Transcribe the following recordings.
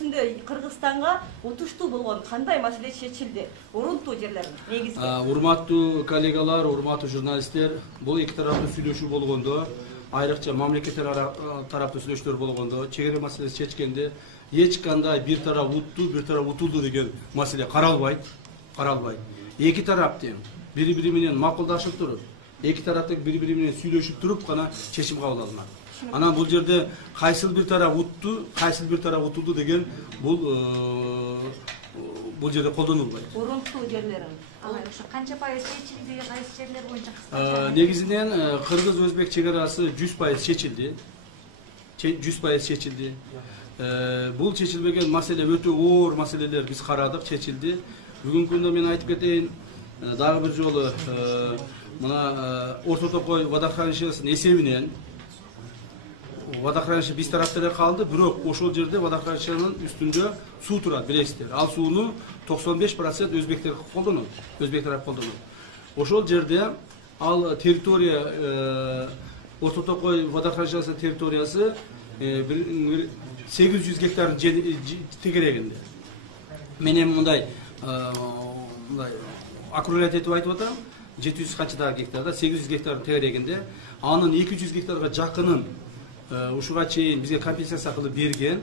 келүүсүндө Кыргызстанга утуштуу болгон кандай маселе чечилди? Урунтуу жерлер негизги. Урматтуу коллегалар, урматтуу журналисттер, бул эки тараптуу сүйлөшүү болгондо, айрыкча мамлекеттер тараптуу сүйлөшүүлөр болгондо, чегара маселеси чечкенде эч кандай бир тарап утту, бир тарап утулду деген маселе каралбайт. Эки тарап тең бири-бири менен макулдашып туруп, эки тараптык бири-бири менен сүйлөшүп туруп гана чечим кабыл алынат. Анан бул жерде кайсыл бир тарап утту, кайсыл бир тарап утулду деген бул жерде колдонулбайт. Урунтуу жерлерин ошо канча пайыз чечилди, кайсы жерлер боюнча кыскача? Негизинен кыргыз-өзбек чегарасы 100% чечилди. 100% чечилди. Бул чечилбеген маселе өтө оор маселелер биз карадык, чечилди. Бүгүнкү күндө мен айтып кетейин, дагы бир жолу мына Орто Токой водохранилищесинин эсебинен водохранилище биз тараптар калды, бирок ошол жерде водохранилищенин үстүндө суу турат, билесиздер. Ал сууну 95% өзбектер колдонот, өзбек тарап колдонот. Ошол жерде ал территория Орто Токой водохранилищесинин территориясы 800 гектар тегерегинде. Мен эми мындай аккурат этип айтып атам, 700 канча гектарда, 800 гектар тегерегинде, анын 200 гектарга жакынын ушуга чейин бизге компенсация кылып берген.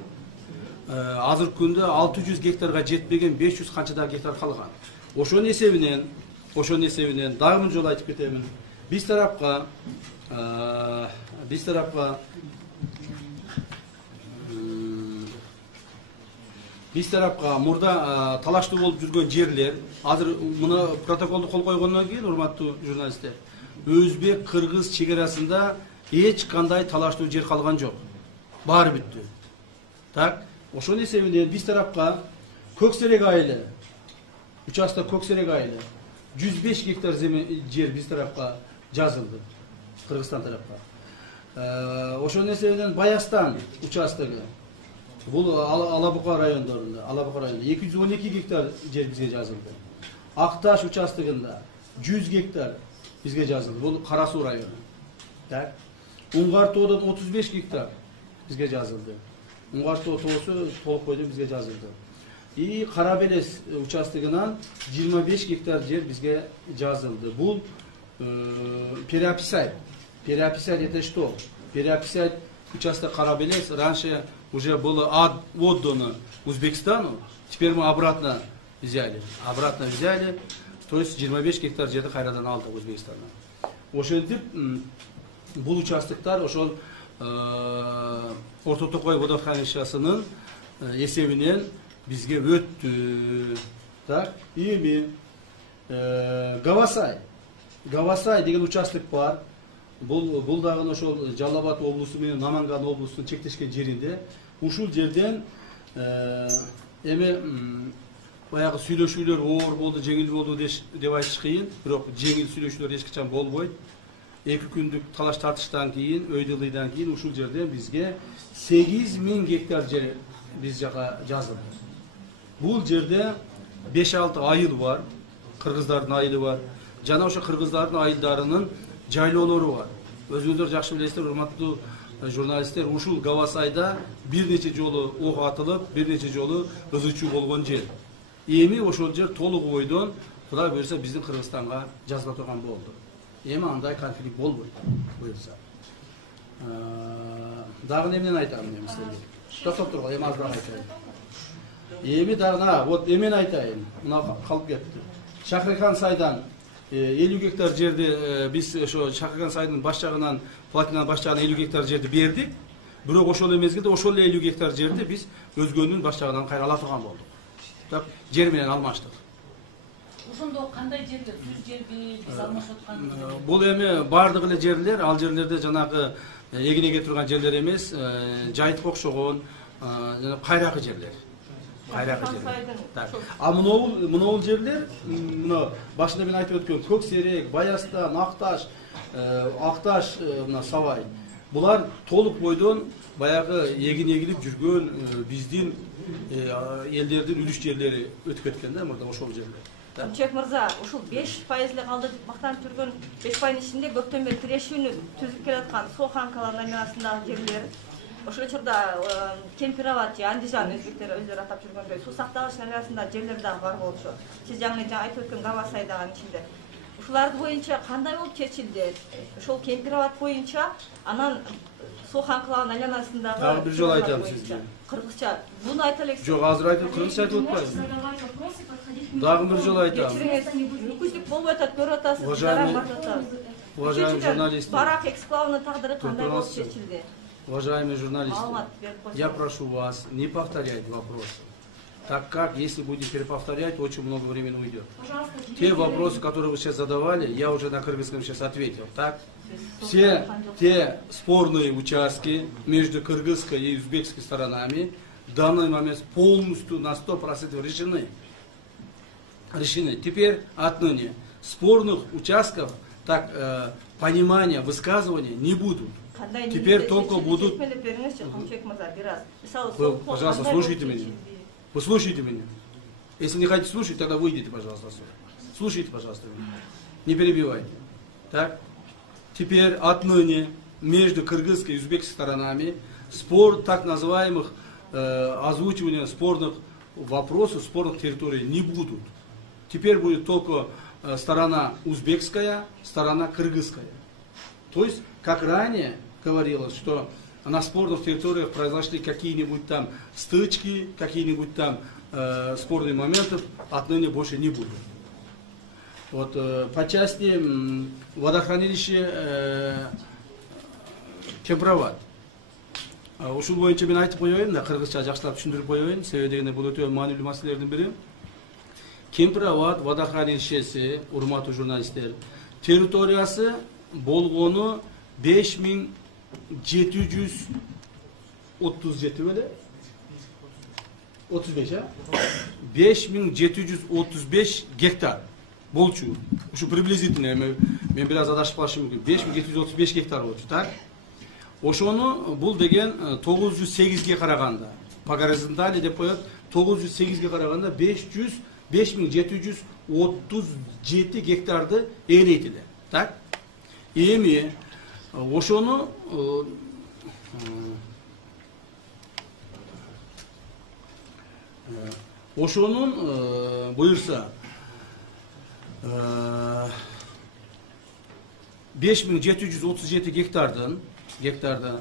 Азыркы күндө 600 гектарга жетпеген 500 канча гектар калган. Ошонун эсебинен дагы бир жолу айтып кетемин. Биз тарапка мурда талаштуу болуп жүргөн жерлер, азыр мына протоколду кол койгондон кийин, урматтуу журналисттер, өзбек кыргыз чегарасында эч кандай талаштуу жер калган жок. Баары бүттү. Так, ошонун эсебинен биз тарапка Көксерек айылы, участок Көксерек айылы 105 гектар жер биз тарапка жазылды, Кыргызстан тарапка. Ошонун эсебинен Баястан участогу, бул Алабука райондорунда, 212 гектар жер бизге жазылды. Акташ участогунда 100 гектар бизге жазылды, бул Кара Суу району. Так, Уңгар тоодон 35 гектар бизге жазылды. Уңгар тоосу толук бойдо бизге жазылды. И Карабелес участогунан 25 гектар жер бизге жазылды. Бул переописать это что? Переописать участок Карабелес раньше уже было отдано Узбекистану, теперь мы обратно взяли. То есть 25 гектар жерди кайрадан алдык Өзбекстандан. Ошентип бул участоктор ошол Орто Токой водохранилищесинин эсебинен бизге өттү. Так, эми Гавасай деген участок бар. Бул дагы ошол Жалал-Абад облусу менен Наманган облусунун чектешкен жеринде. Ушул жерден эми баягы сүйлөшүүлөр оор болду, жеңил болду деп айтыш кыйын, бирок жеңил сүйлөшүүлөр эч качан болбойт. 2 күндүк талаш тартыштан кийин, өйдөлүйдөн кийин ушул жерден бизге 8000 гектар жер биз жака жазылды. Бул жерде 5-6 айыл бар, кыргыздардын айылы бар. Жана ошо кыргыздардын айылдарынын жайлоолору бар. Өзүңүздөр жакшы билесиздер, урматтуу журналисттер, ушул Гавасайда бир нече жолу ок атылып, бир нече жолу ызычуу болгон жер. Эми ошол жер толук бойдон, Кудай буйрса, биздин Кыргызстанга жазыла турган болду. Эми андай конфликт болбойт, буйрса. Дагы эмнени айтам мен силерге? Токтоп тургула, эми азыраак айтайын. Эми дагы, вот эмен айтайын. Мына калып кетти. Шакырхан сайдан 50 гектар жерди биз ошо Шакырхан сайдын баш жагынан, платинанын баш жагынан 50 гектар жерди бердик. Бирок ошол мезгилде ошол 50 гектар жерди биз өзгөнүн баш жагынан кайра ала турган болдук. Так, жер менен алмаштык. Ошондо кандай жерлер, түз жерби биз алмашып аткан? Бул эми бардык эле жерлер, ал жерлерде жанагы эгин эге турган жерлер эмес, жайтка окшогон, жана кайракы жерлер. А мынау жерлер, мына башында мен айтып өткөн Көксерек, Баястан, Акташ, мына Сабай. Булар толук бойдон баягы эгин эгилип жүргөн биздин элдердин үлүш жерлери өтүп кеткен да, мурда ошол жерлер. Чек мырза, ушул 5% эле калды деп мактанып жүргөн 5% ичинде көптөн бери тирешүүнү түзүп келаткан Соханкалар номинациясындагы жерлер ошол учурда Кемпироват же Андижан өзбектер өздөрү атап жүргөндөй суу сактагычтын арасында жерлер дагы бар болчу. Сиз жаңы айтып өткөн Гавасай дагы ичинде. Ушуларды боюнча кандай болуп чечилди? Ошол Кемпироват боюнча анан Сохан кылабын айланасындагы Дагы бир жолу айтам сизге. Кыргызча. Буну айта элексиз. Жок, азыр айтып, кыргызча айтып атпайсызбы? Дагы бир жолу айтам. Мүмкүнчүлүк болбой атат, көрүп атасыз. Уважаемый журналисты. Барак эксклавынын тагдыры кандай болуп чечилди? Уважаемые журналисты, Маалымат берип койсоңуз. я прошу вас не повторять вопросы, так как если будете переповторять, очень много времени уйдет. Те вопросы, которые вы сейчас задавали, я уже на кыргызском сейчас ответил. Так? Все те спорные участки между кыргызской и узбекской сторонами в данный момент полностью на 100% решены. Теперь отныне спорных участков так понимания, высказывания не будут. Теперь только будут... Вы, пожалуйста, слушайте меня. Вы слушайте меня. Если не хотите слушать, тогда выйдите, пожалуйста. Слушайте, пожалуйста, меня. Не перебивайте. Так? Теперь отныне между кыргызской и узбекской сторонами спор так называемых озвучивания спорных вопросов, спорных территорий не будут. Теперь будет только сторона узбекская, сторона кыргызская. То есть, как ранее говорилось, что на спорных территориях произошли какие-нибудь там стычки, какие-нибудь там спорные моменты, отныне больше не будет. Вот, по части водохранилища Кемпироват. Ушул боюнча мен айтып коеюн, кыргызча жакшылап түшүндүрүп коеюн, себеби дегенде бул өтө маанилүү маселелердин бири. Кемпироват водохранилищеси, урматтуу журналисттер, территориясы болгону 5737 беле? 35, а? 5735 гектар болчу. Ушу приблизительно, мен бир аз адашып калышым мүмкүн. 5735 гектар болчу, так? Ошону бул деген 908ге караганда, по горизонтали деп коет, 908ге караганда 5737 гектарды ээлейтиле, так? Эми ошону буюрса 5737 гектардан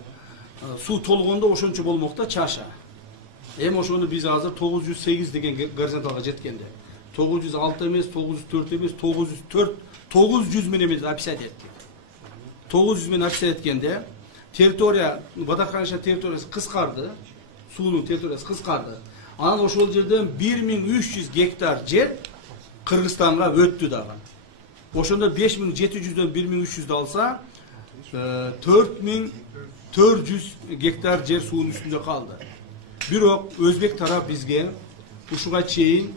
суу толгондо ошончо болмок да чаша. Эми ошону биз азыр 908 деген горизонталга жеткенде 906 эмес, 904 эмес, 900 менен описать эттик. 900 менен описать эткенде территория, водохранилище территориясы кыскарды, суунун территориясы кыскарды. Анан ошол жерден 1300 гектар жер Кыргызстанга өттү дагы. Ошондо 5700дөн 1300 алса 4400 гектар жер суунун үстүндө калды. Бирок өзбек тарап бизге ушуга чейин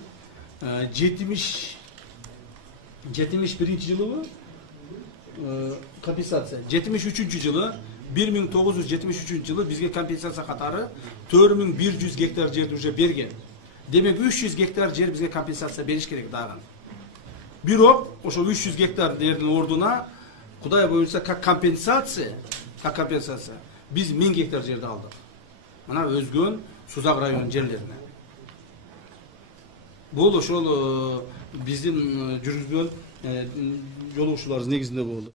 71 жылы компенсация, 73 жылы 1973 жылы бизге компенсация катары 4100 гектар жерди уже берген. Демек 300 гектар жер бизге компенсация бериш керек дагы. Бирок ошо 300 гектар жердин ордуна Кудай буюрса как компенсация биз 1000 гектар жерди алдык. Мына өзгөн Сузак районунун жерлерине. Бул ошол биздин жүргүзгөн жолугушууларыбыз негизинде болду.